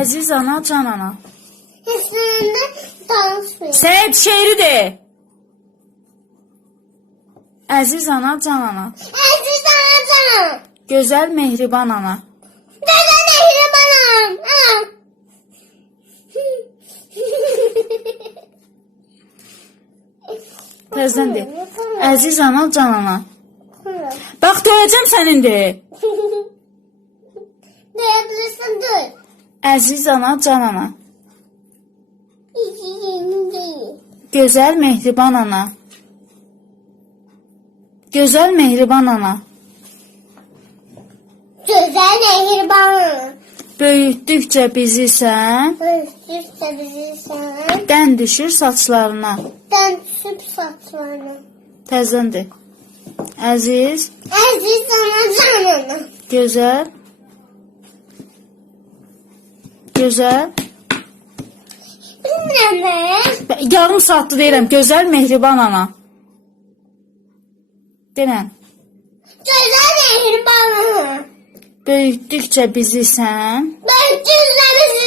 Əziz ana, can ana. Hisslərində danışmıyor. Səyid şeiri de. Əziz ana, can ana. Əziz ana canım. Gözəl, mehriban ana. Gözəl mehribanım. Təzdən de. Əziz ana, can ana. Bax, deyəcəm sənin de. Deyəbilirsin, dur. Əziz ana, can ana. Yeni değil. Gözəl, mehriban ana. Gözəl, mehriban ana. Güzel mehribanım. Böyütdükcə bizi sən, Özgürse bizi sen. dən düşür saçlarına. Den süp saçlarını. Təzdən de. Əziz, Əziz ana canım. gözəl. Gözəl. Bilmem. Yarım saatlı deyirəm. Gözəl, mehriban ana. Denən. Güzel mehribanım. Böyütdükcə bizi sən, Özgürse bizi